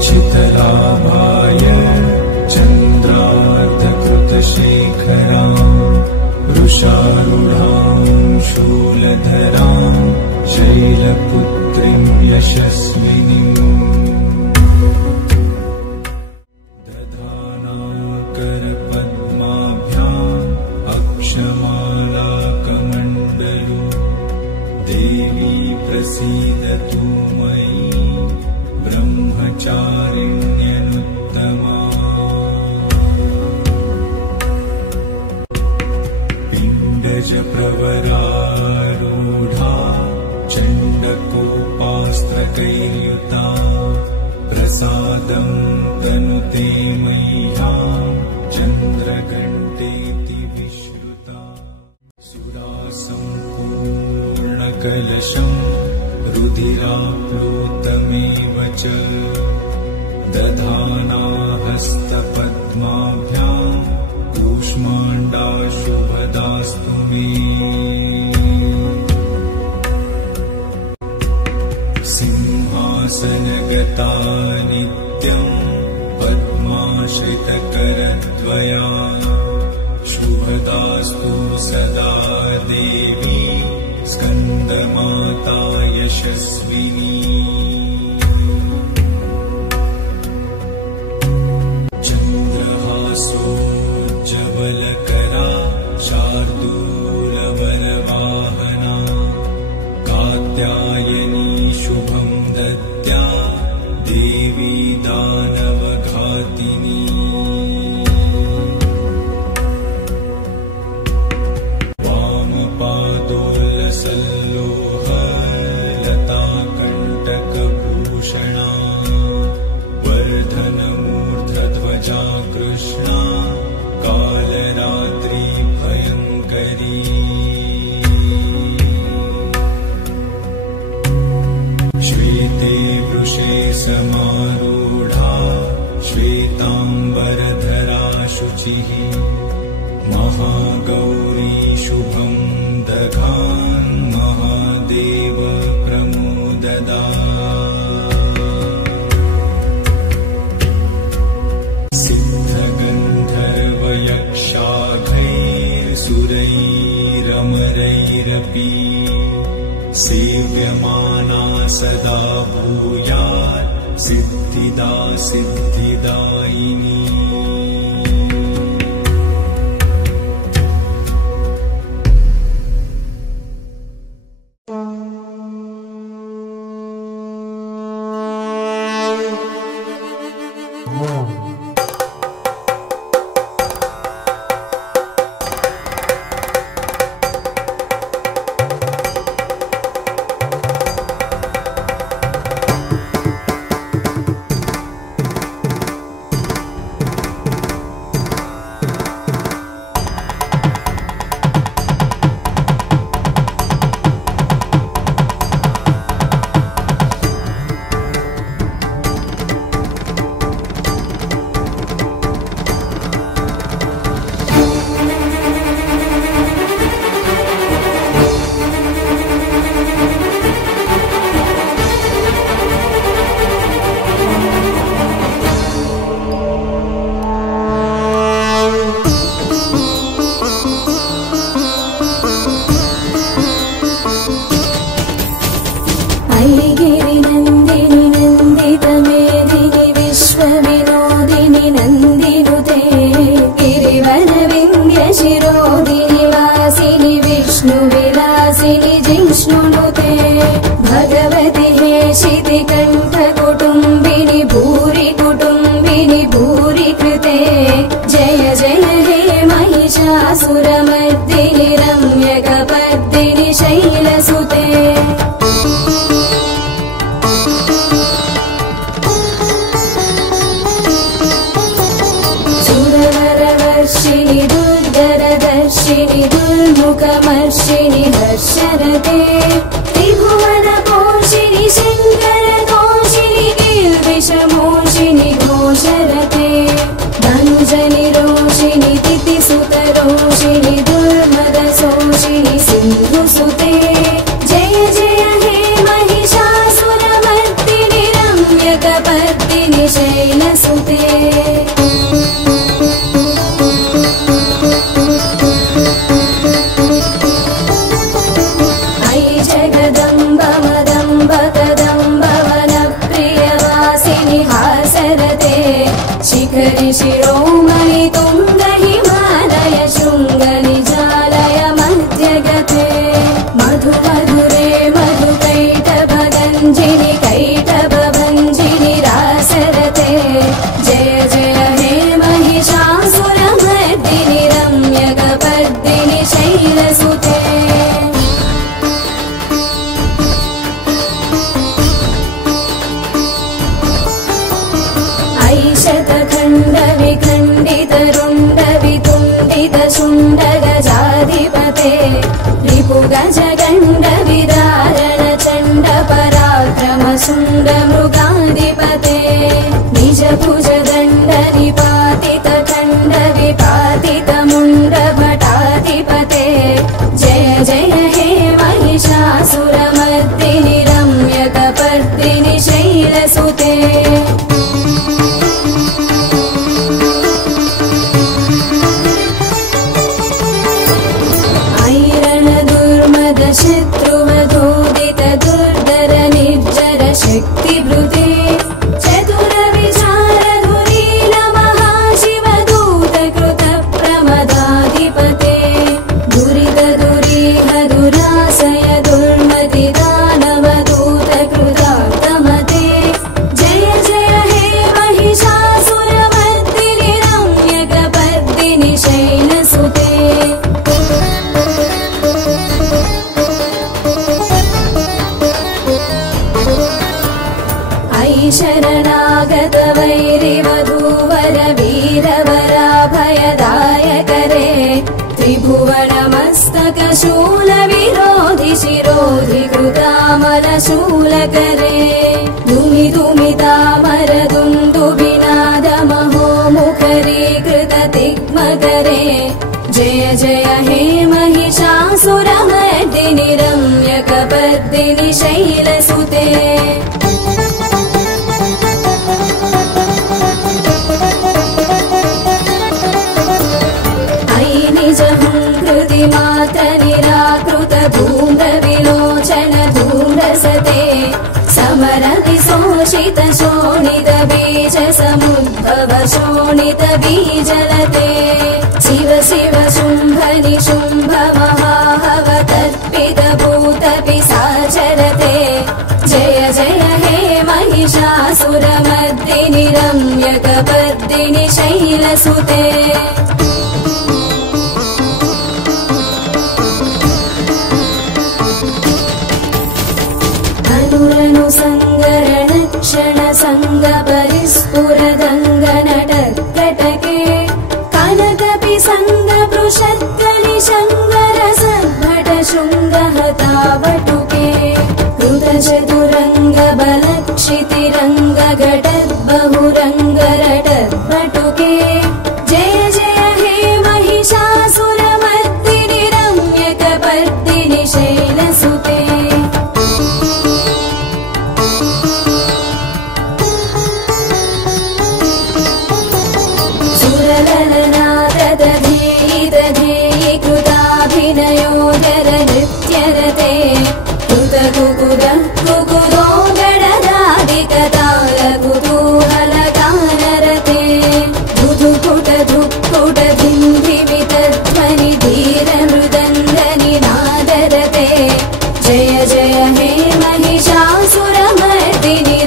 वाञ्छितलाभाय चन्द्रार्धकृतशेखरां वृषारूढां शूलधरां शैलपुत्रीं यशस्विनीं दधानाकरपद्माभ्याम् अक्षमालाकमण्डलो देवी प्रसीदतु मयि ब्रह्मचारिण्यनुत्तमा पिण्डजप्रवरारूढा चण्डकोपास्त्रकैर्युता प्रसादं तनुते मह्यं चन्द्रघण्टेति विश्रुता सुरासम्पूर्णकलशं रुधिराप्लुतमेव च दधाना हस्तपद्माभ्यां कूष्माण्डा शुभदास्तु मे सिंहासनगता नित्यं पद्माश्रितकरद्वया शुभदास्तु सदा देवी स्कन्दमाता यशस्विनी चन्द्रहासोज्ज्वलकरा शार्दूलवरवाहना कात्यायनी शुभं दद्या देवी दानवघातिनी वामपादोलसल्लोहलताकण्टकभूषणा वर्धनमूर्धध्वजा कृष्णा कालरात्रि भयङ्करी श्वेते वृषे समारूढा श्वेताम्बरधरा शुचिः महागौरी शुभं दधान् महादेव प्रमोददा सिद्धगन्धर्वयक्षाघैर्सुरैरमरैरपि सेव्यमाना सदा भूयात् सिद्धिदा सिद्धिदायिनी भगवति हेशितिकण्ठकुटुम्बिनि भूरि कुटुम्बिनि भूरि कृते जय जय हे महिषासुरमर्दिनि रम्यकपर्दिनि शैलसुते सुरवरवर्षिणि दुर्धरदर्शिनि दुर्मुखमर्षिणि हर्षरते त्रिभुवनपोषिणि शङ्करतोषिणि गिरिविषमोषिणि घोषरते धनुजनि रोषिणि तिथिसुतरोषिणि दुर्मदशोषिणि सिन्धुसुते जय जय हे महिषासुरमर्दिनि रम्यकपर्दिनि शैलसुते अयि जगदम्ब मदम्ब कदम्ब वनप्रियवासिनि हासरते शिखरि शिरोमणि तुङ्ग हिमालय शृङ्ग निजालय मध्यगते मधु मधुरे मधु कैटभगञ्जिनि कैटभभञ्जिनि रासरते जय जय हे महिषासुरमर्दिनि रम्यकपर्दिनि शैलसुते शतखण्ड विखण्डित रुण्ड वितुण्डित शुण्ड गजाधिपते रिपु गज गण्ड विदारण चण्ड पराक्रम शुण्ड मृगाधिपते निज भुज दण्ड निपातित खण्ड विपातित मुण्ड भटाधिपते जय जय हे महिषासुरमर्दिनि रम्यकपर्दिनि शैलसुते शत्रुवधोदित दुर्धर निर्जर शक्तिवृते चतुर विचार धुरील महाशिवदूत कृत प्रमदाधिपते दुरित दुरीह दुरासय दुर्मति दानवदूत कृतात्मते जय जय हे महिषासुरमर्दिनि रम्यकपर्दिनि शैलसुते शरणागत वैरिवधूवर वीरवराभयदायकरे त्रिभुवनमस्तक शूल विरोधि शिरोधि कृतामल शूलकरे दुमि दुमितामर दुन्दुभिनाद महोमुखरीकृत तिग्मकरे जय जय हे महिषासुरमर्दिनि रम्यकपर्दिनि शैलसुते मात्र निराकृत धूम्र विलोचन धूम्रसते समर विशोषित शोणित बीज समुद्भव शोणित बीजलते शिव शिव शुम्भ निशुम्भ महाहव तर्पित भूत पिशाचरते जय जय हे महिषासुरमर्दिनि रम्यकपर्दिनि शैलसुते संगरण क्षण संग परिस्फुरदंग नटकटके कनकपि संग पृषत्कलि शंकर सद्भट शृंग हतावटुके कृत चतुरंग बलक्षितिरंग घटत् बहुरंग रटत् पटुके जय जय हे महिषासुरमर्दिनि रम्यकपर्दिनि शैलसुते दधेयि कृताभिनयोदर नृत्यरते कृत कुकुर कुकुरो गणराधिकताल कुतूहलगानरते धुधुकुट धुक्कुट धिन्धिमितध्वनि धीर मृदङ्गनि नादरते जय जय हे महिषासुरमर्दिनि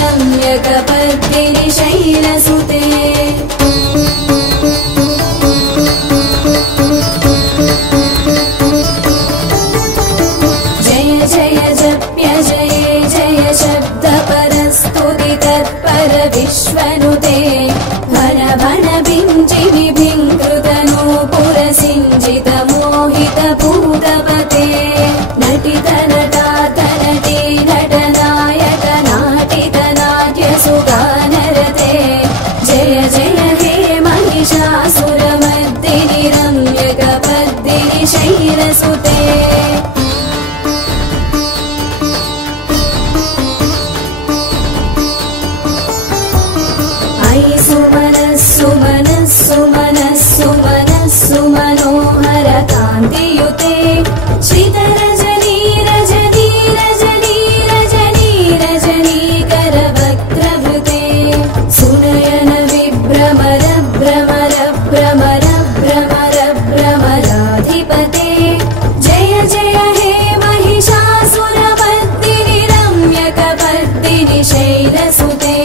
रम्यकपर्दिनि शैलसुते विश्वनुते भन भन भिञ्जि विभिङ्कृत नूपुर सिञ्जित मोहित भूतपते नटित नटात नटी नटनायक नाटित नाट्य सुगानरते जय जय हे महिषासुरमर्दिनि रम्यकपर्दिनि शैलसुते मनस्सु मनस्सु मनस्सु मनस्सु मनस्सु मनोहर कान्तियुते श्रितरजनी रजनी रजनी रजनी रजनी करवक्त्रवृते सुनयन विभ्रमर भ्रमर भ्रमर भ्रमर भ्रमराधिपते जय जय हे महिषासुरमर्दिनि रम्यकपर्दिनि शैलसुते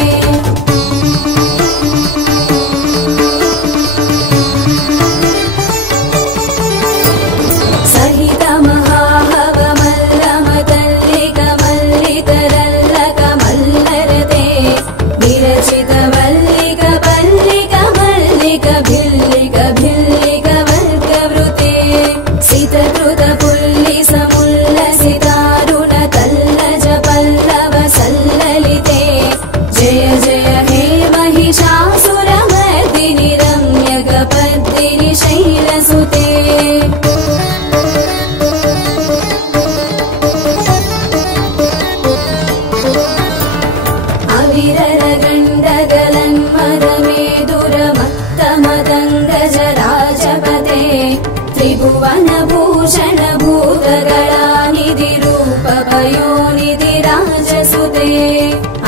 त्रिभुवनभूषण भूतगणानिधि रूपपयोनिधि राजसुते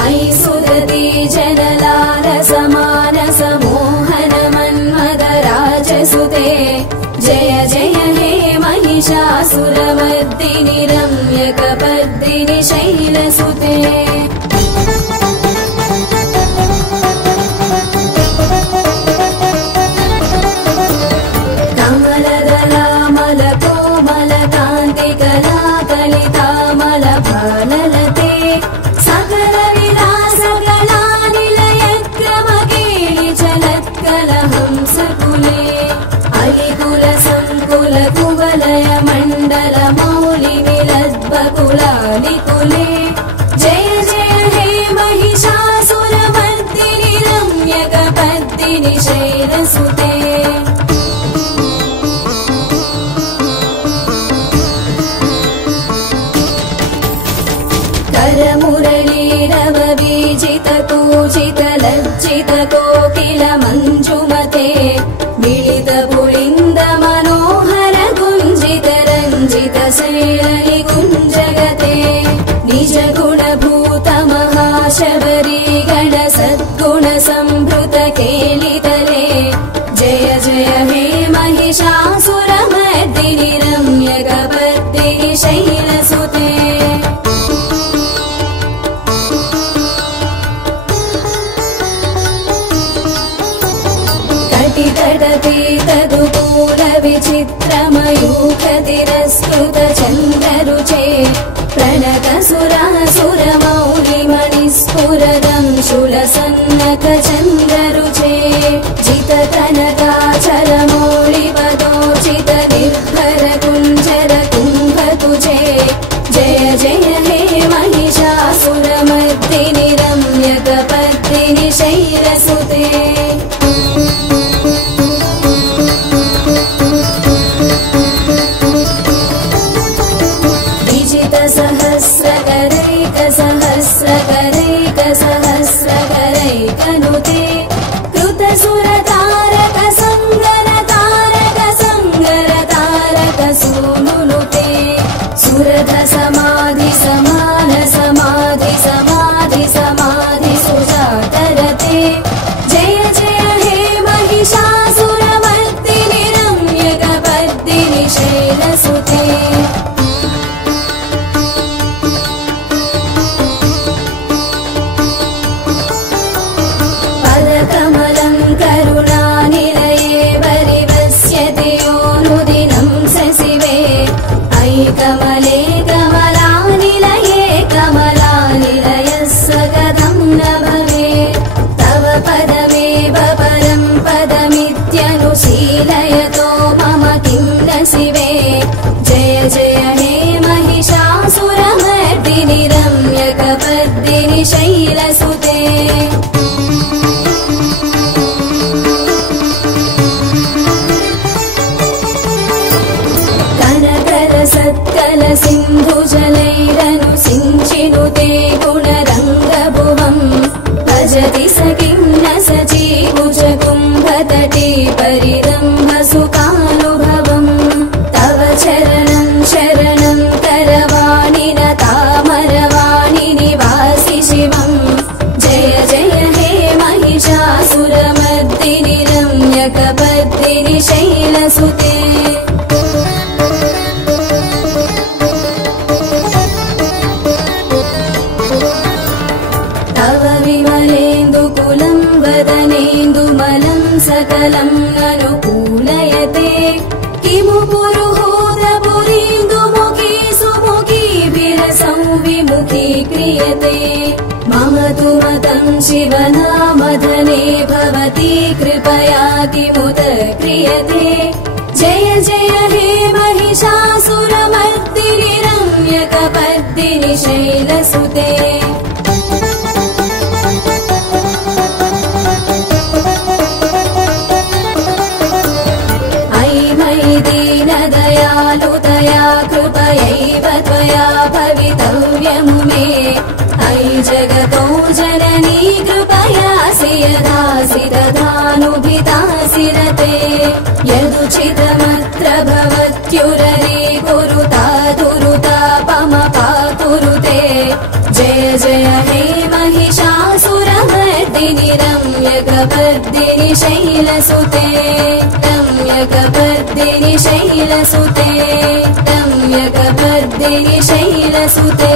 ऐसुदती जनलालसमानस मोहन मन्मद राजसुते जय जय हे महिषासुरमर्दिनि रम्यकपर्दिनि शैलसुते भाललते सकल विलासगलानिलय क्रमकेळि चलत्कलहंसकुले अलिकुल संकुल कुवलय मण्डल मौलि निलद्बकुलालिकुले जय जय हे महिषासुरमर्दिनि रम्यकपर्दिनि शैलसुते मुरलीरव बीजित कूजित लज्जित कोकिल मञ्जुमते मिलित पुलिन्द मनोहर गुञ्जित रञ्जित शैलनि गुञ्जगते निज गुणभूत महाशबरी गण सद्गुण संभृत केलितले जय जय हे महिषासुरमर्दिनि रम्यकपर्दिनि शैलसुते तदुकूल विचित्रमयूखतिरस्कृत चन्द्ररुचे प्रणतसुरासुरमौलिमणिस्फुरदं शूलसन्नक चन्द्ररुचे जितकनकाचल मौलिपदोचित निर्भर कुञ्जर कुम्भतुजे जय जय हे महिषासुरमर्दिनि रम्यकपर्दिनि शैलसुते सहस्रकरैकनुते कृतसुरतारक संगर तारक सूनुनुते सुरध समाधि समान समाधि समाधि समाधि सुजातरते जय जय हे महिषासुरमर्दिनि रम्यकपर्दिनि शैलसुते कमलं करुणानिलये परिवस्यति योनुदिनं सशिवे ऐकमले कमलानिलये कमलानिलयः स्वगतं न भवेत् तव पदमेव परं पदमित्यनुशीलयतो मम किं न शिवे जय जय हे महिषासुरमर्दिनि रम्यकपर्दिनि शैलसुते सत्कल सिन्धुजलैरनु सिञ्चिनुते गुणरङ्गभुवम् भजति स किं न सजीव परिरम्भसुखानुभवम् तव चरणं शरणं करवाणि न तामरवाणि निवासि शिवम् जय जय हे महिषासुरमर्दिनि रम्यकपर्दिनि शैलसुते विमलेन्दुकुलं वदनेन्दुमलं सकलं अनुकूलयते किमु पुरुहूतपुरीन्दुमुखी सुमुखी विरसं विमुखी क्रियते मम तु मतं शिवनामधने भवती कृपया किमुत क्रियते जय जय हे महिषासुरमर्दिनि रम्यकपर्दिनि शैलसुते दीनदयालुतया कृपयैव त्वया भवितव्यमु मे अयि जगतो जननी कृपयासि यदासि तथानुभितासि रते यदुचितमत्र भवत्युररे कुरुता दुरुतापमपाकुरुते जय जय हे महिषासुरमर्दिनि रम्यकपर्दिनि शैलसुते रम्यकपर्दिनि शैलसुते रम्यकपर्दिनि शैलसुते